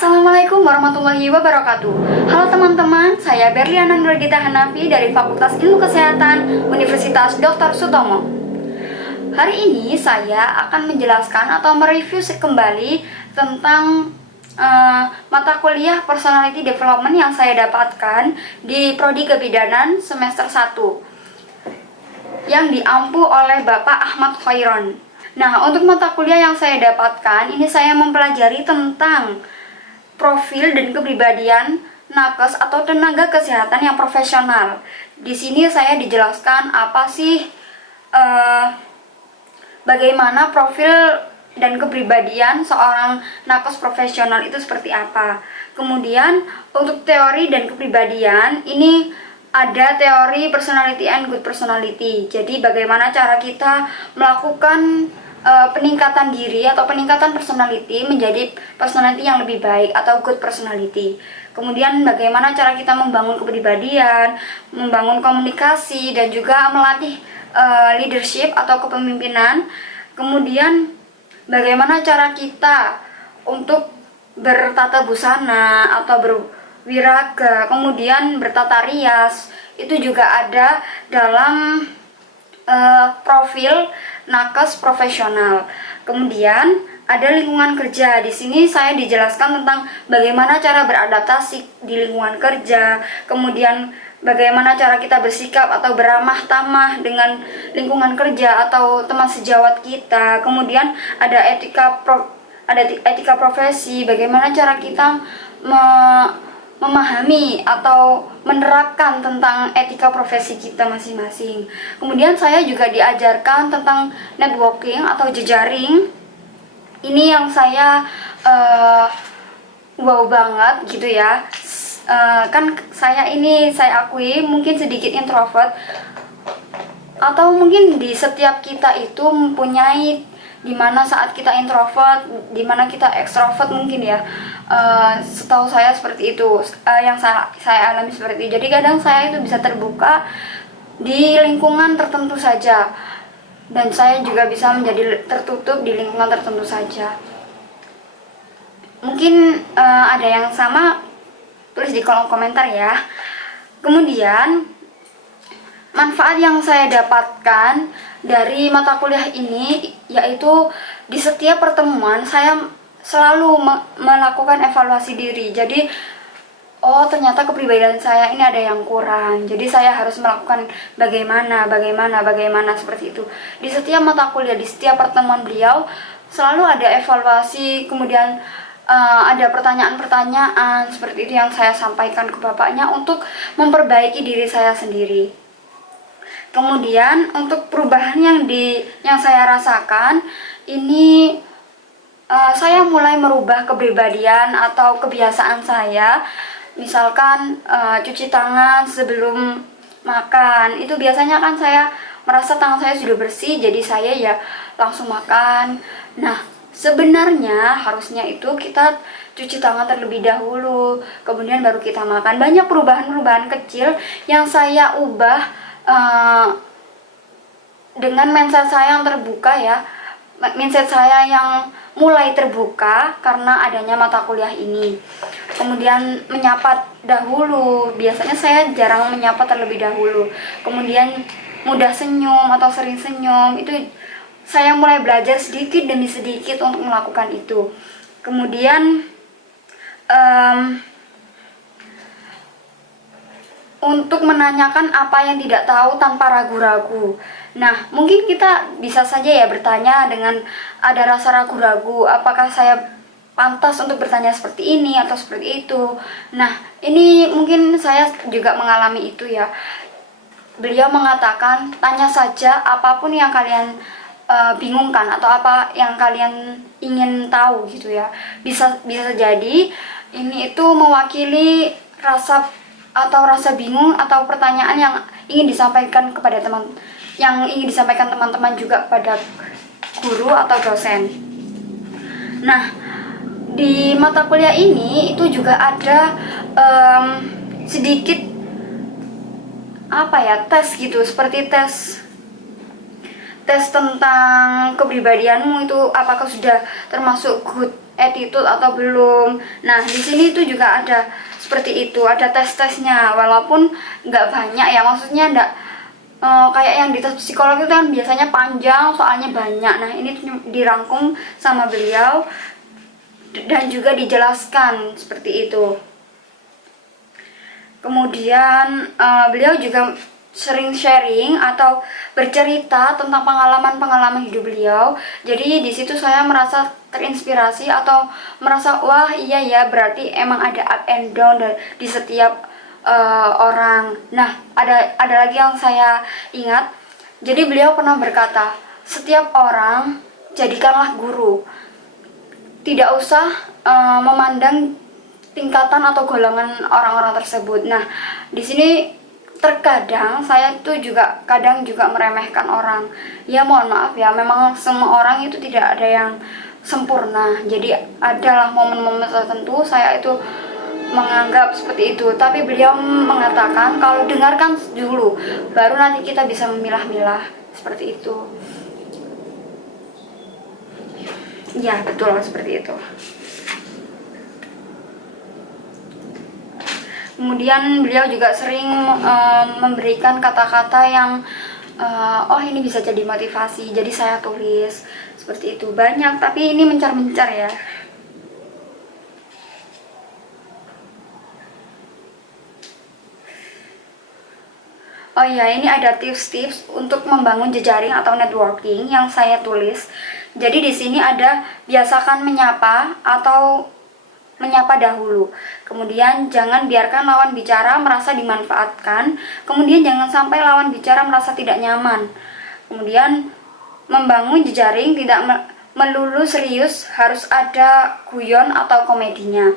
Assalamualaikum warahmatullahi wabarakatuh. Halo teman-teman, saya Berliana Nurgita Hanafi dari Fakultas Ilmu Kesehatan Universitas Dr. Sutomo. Hari ini saya akan menjelaskan atau mereview kembali tentang mata kuliah Personality Development yang saya dapatkan di Prodi Kebidanan semester 1 yang diampu oleh Bapak Ahmad Khairon. Nah, untuk mata kuliah yang saya dapatkan, ini saya mempelajari tentang profil dan kepribadian nakes atau tenaga kesehatan yang profesional. Di sini saya dijelaskan apa sih bagaimana profil dan kepribadian seorang nakes profesional itu seperti apa. Kemudian untuk teori dan kepribadian ini ada teori personality and good personality. Jadi bagaimana cara kita melakukan peningkatan diri atau peningkatan personality menjadi personality yang lebih baik atau good personality. Kemudian bagaimana cara kita membangun kepribadian, membangun komunikasi dan juga melatih leadership atau kepemimpinan. Kemudian bagaimana cara kita untuk bertata busana atau berwiraga, kemudian bertata rias, itu juga ada dalam profil nakes profesional. Kemudian ada lingkungan kerja. Di sini saya dijelaskan tentang bagaimana cara beradaptasi di lingkungan kerja, kemudian bagaimana cara kita bersikap atau beramah tamah dengan lingkungan kerja atau teman sejawat kita. Kemudian ada etika profesi, bagaimana cara kita memahami atau menerapkan tentang etika profesi kita masing-masing. Kemudian saya juga diajarkan tentang networking atau jejaring. Ini yang saya wow banget gitu ya. Kan saya akui mungkin sedikit introvert, atau mungkin di setiap kita itu mempunyai dimana saat kita introvert, dimana kita ekstrovert mungkin ya. Setahu saya seperti itu, yang saya alami seperti itu. Jadi kadang saya itu bisa terbuka di lingkungan tertentu saja, dan saya juga bisa menjadi tertutup di lingkungan tertentu saja. Mungkin ada yang sama, tulis di kolom komentar ya. Kemudian manfaat yang saya dapatkan dari mata kuliah ini yaitu di setiap pertemuan saya selalu melakukan evaluasi diri. Jadi ternyata kepribadian saya ini ada yang kurang, jadi saya harus melakukan bagaimana seperti itu. Di setiap mata kuliah, di setiap pertemuan beliau selalu ada evaluasi, kemudian ada pertanyaan-pertanyaan seperti itu yang saya sampaikan ke bapaknya untuk memperbaiki diri saya sendiri. Kemudian untuk perubahan yang saya rasakan ini, saya mulai merubah kepribadian atau kebiasaan saya. Misalkan cuci tangan sebelum makan, itu biasanya kan saya merasa tangan saya sudah bersih, jadi saya ya langsung makan. Nah, sebenarnya harusnya itu kita cuci tangan terlebih dahulu, kemudian baru kita makan. Banyak perubahan-perubahan kecil yang saya ubah dengan mindset saya yang terbuka ya, mindset saya yang mulai terbuka karena adanya mata kuliah ini. Kemudian menyapa dahulu, biasanya saya jarang menyapa terlebih dahulu. Kemudian mudah senyum atau sering senyum, itu saya mulai belajar sedikit demi sedikit untuk melakukan itu. Kemudian untuk menanyakan apa yang tidak tahu tanpa ragu-ragu. Nah, mungkin kita bisa saja ya bertanya dengan ada rasa ragu-ragu, apakah saya pantas untuk bertanya seperti ini atau seperti itu. Nah, ini mungkin saya juga mengalami itu ya. Beliau mengatakan, tanya saja apapun yang kalian bingungkan atau apa yang kalian ingin tahu gitu ya. Bisa jadi ini itu mewakili rasa bingung atau pertanyaan yang ingin disampaikan kepada teman-teman juga kepada guru atau dosen. Nah, di mata kuliah ini itu juga ada sedikit tes gitu, seperti tes tentang kepribadianmu itu apakah sudah termasuk good attitude atau belum. Nah, di sini itu juga ada seperti itu, ada tes-tesnya, walaupun nggak banyak ya, maksudnya nggak kayak yang di tes psikolog itu kan biasanya panjang, soalnya banyak. Nah, ini dirangkum sama beliau dan juga dijelaskan seperti itu. Kemudian beliau juga sering sharing atau bercerita tentang pengalaman-pengalaman hidup beliau. Jadi di situ saya merasa terinspirasi atau merasa wah iya ya, berarti emang ada up and down di setiap orang. Nah, ada lagi yang saya ingat. Jadi beliau pernah berkata, setiap orang jadikanlah guru. Tidak usah memandang tingkatan atau golongan orang-orang tersebut. Nah, di sini terkadang saya tuh juga kadang juga meremehkan orang. Ya mohon maaf ya, memang semua orang itu tidak ada yang sempurna. Jadi adalah momen-momen tertentu saya itu menganggap seperti itu. Tapi beliau mengatakan kalau dengarkan dulu, baru nanti kita bisa memilah-milah seperti itu. Ya betul seperti itu. Kemudian beliau juga sering memberikan kata-kata yang oh ini bisa jadi motivasi, jadi saya tulis seperti itu. Banyak, tapi ini mencar-mencar ya. Oh iya, ini ada tips-tips untuk membangun jejaring atau networking yang saya tulis. Jadi di sini ada biasakan menyapa atau menyapa dahulu. Kemudian jangan biarkan lawan bicara merasa dimanfaatkan. Kemudian jangan sampai lawan bicara merasa tidak nyaman. Kemudian membangun jejaring tidak melulu serius, harus ada guyon atau komedinya.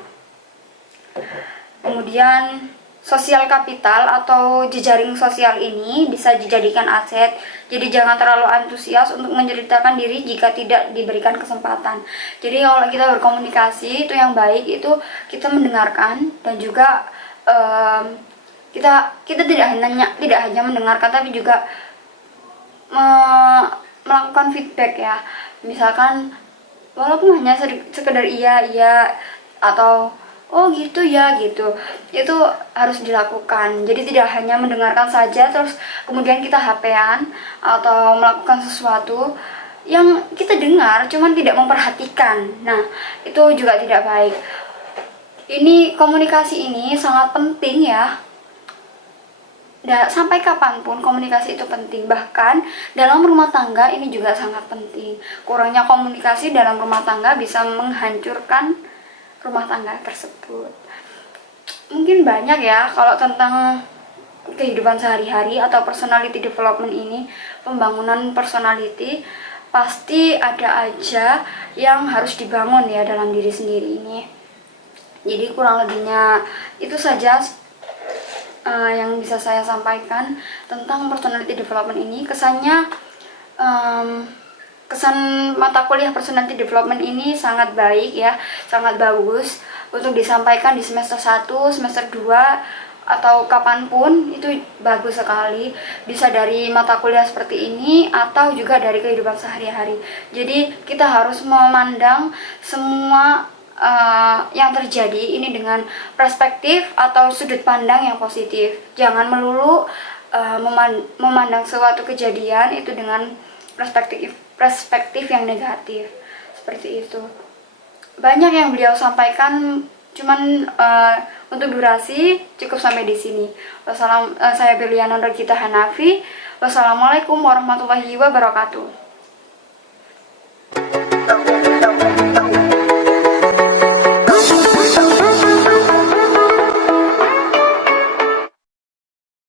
Kemudian sosial kapital atau jejaring sosial ini bisa dijadikan aset. Jadi jangan terlalu antusias untuk menceritakan diri jika tidak diberikan kesempatan. Jadi kalau kita berkomunikasi itu yang baik itu kita mendengarkan dan juga kita tidak hanya mendengarkan tapi juga melakukan feedback ya. Misalkan walaupun hanya sekedar iya atau oh gitu ya gitu, itu harus dilakukan. Jadi tidak hanya mendengarkan saja terus kemudian kita HP-an atau melakukan sesuatu yang kita dengar cuman tidak memperhatikan. Nah, itu juga tidak baik. Ini komunikasi ini sangat penting ya. Sampai kapanpun komunikasi itu penting. Bahkan dalam rumah tangga ini juga sangat penting. Kurangnya komunikasi dalam rumah tangga bisa menghancurkan rumah tangga tersebut. Mungkin banyak ya kalau tentang kehidupan sehari-hari atau personality development ini, pembangunan personality pasti ada aja yang harus dibangun ya dalam diri sendiri ini. Jadi kurang lebihnya itu saja yang bisa saya sampaikan tentang personality development ini. Kesannya kesan mata kuliah personality development ini sangat baik ya, sangat bagus untuk disampaikan di semester 1, semester 2 atau kapanpun, itu bagus sekali. Bisa dari mata kuliah seperti ini atau juga dari kehidupan sehari-hari. Jadi kita harus memandang semua yang terjadi ini dengan perspektif atau sudut pandang yang positif. Jangan melulu memandang suatu kejadian itu dengan perspektif yang negatif. Seperti itu. Banyak yang beliau sampaikan, cuman untuk durasi cukup sampai di sini. Saya Beliana Regita Hanafi. Wassalamualaikum warahmatullahi wabarakatuh.